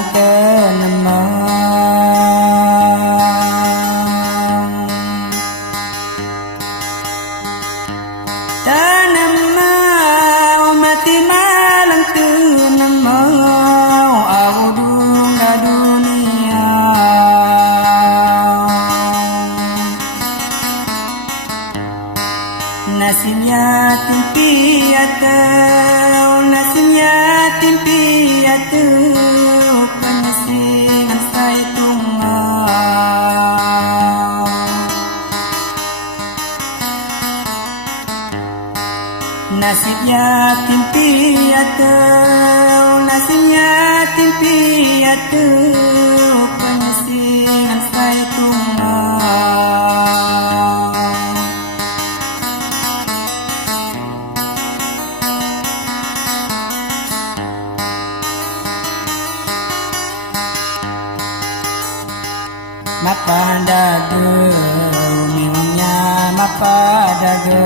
yang keenam. Tanam mau mati malang keenam mau audung da dunia. Nasibnya timpi atau nasibnya timpi atau penyesingan saya tunggal. Nasibnya timpi atau nasibnya timpi atau penyesingan saya tunggal. Mapa dagu minumnya mapa dagu.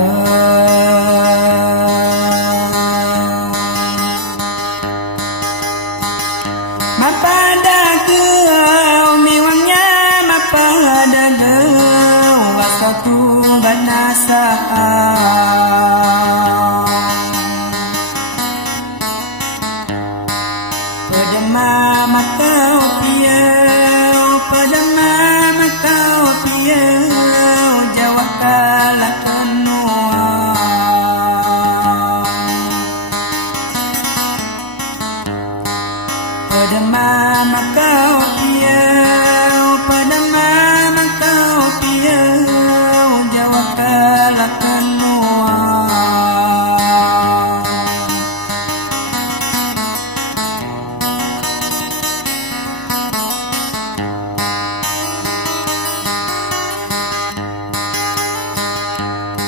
Mapa dagu minumnya mapa dagu. Wasatu banasa. Pedema makau piau pedema makau piau jawab kalah kenua. Pedema makau piau pedema makau piau jawab kalah kenua.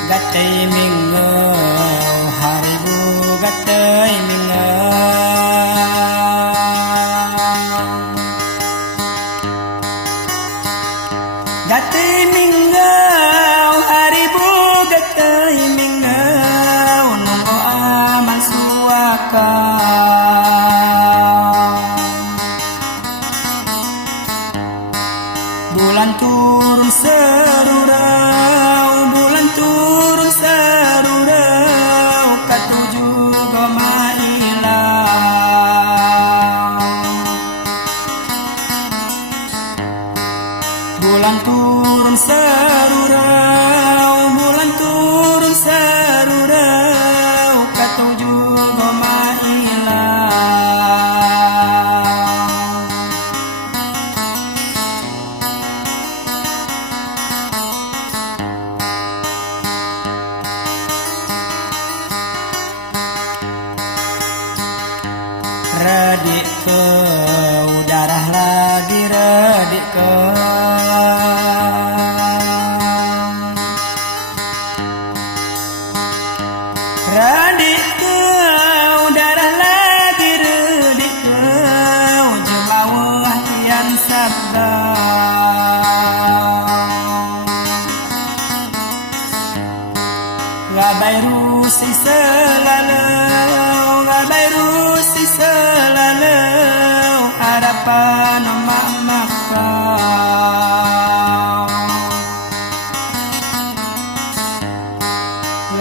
Gatai minggu haribu gatai minggu. Gatai minggu haribu gatai minggu nunggu aman suaka. Bulan turun serurau bulan turun serurau katujuh goma hilang. Bulan turun serurau bulan turun serurau katujuh goma hilang. Redik ke darah lagi redik ke. Redik ke darah lagi redik ke jemawah tiang sabar. Gabai rusi selalu gabai rusi selalu harapan emak makau.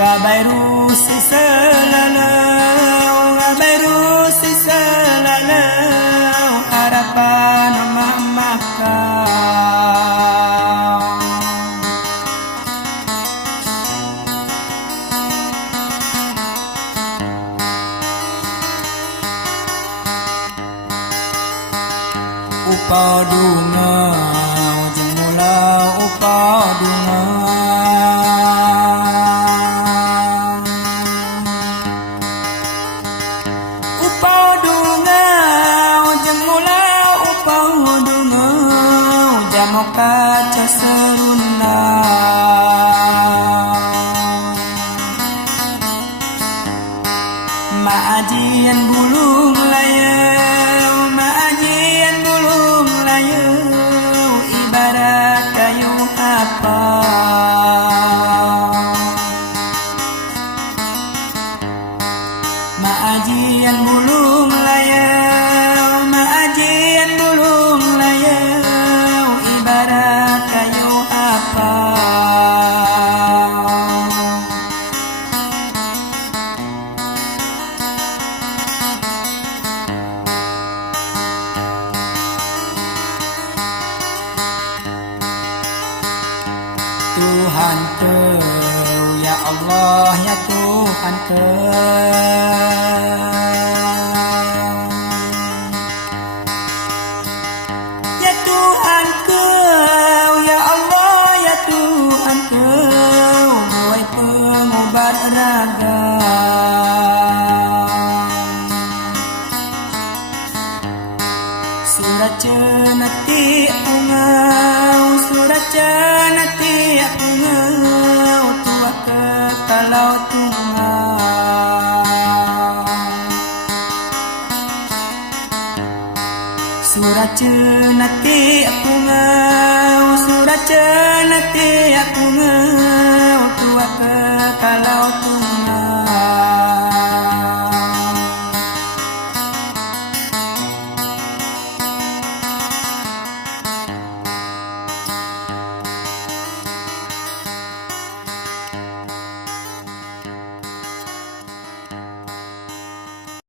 Gabai rusi selalu gabai rusi selalu harapan emak makau. Upau dunga ujung mula upau dunga. Upau dunga ujung mula upau dunga jamu kaca seruna. Maajian bulung layau maajian bulung layau ibarat kayu apa. Maajian bulung layau maajian Tuhan Kau, ya Allah ya Tuhan Kau. Ya Tuhan Kau, ya Allah ya Tuhan Kau, buai pengobat raga. Surat cenati ungau, surat cenati ungau, tua kekalau tungau. Surat cenati ungau, surat cenati ungau, tua kekalau tungau.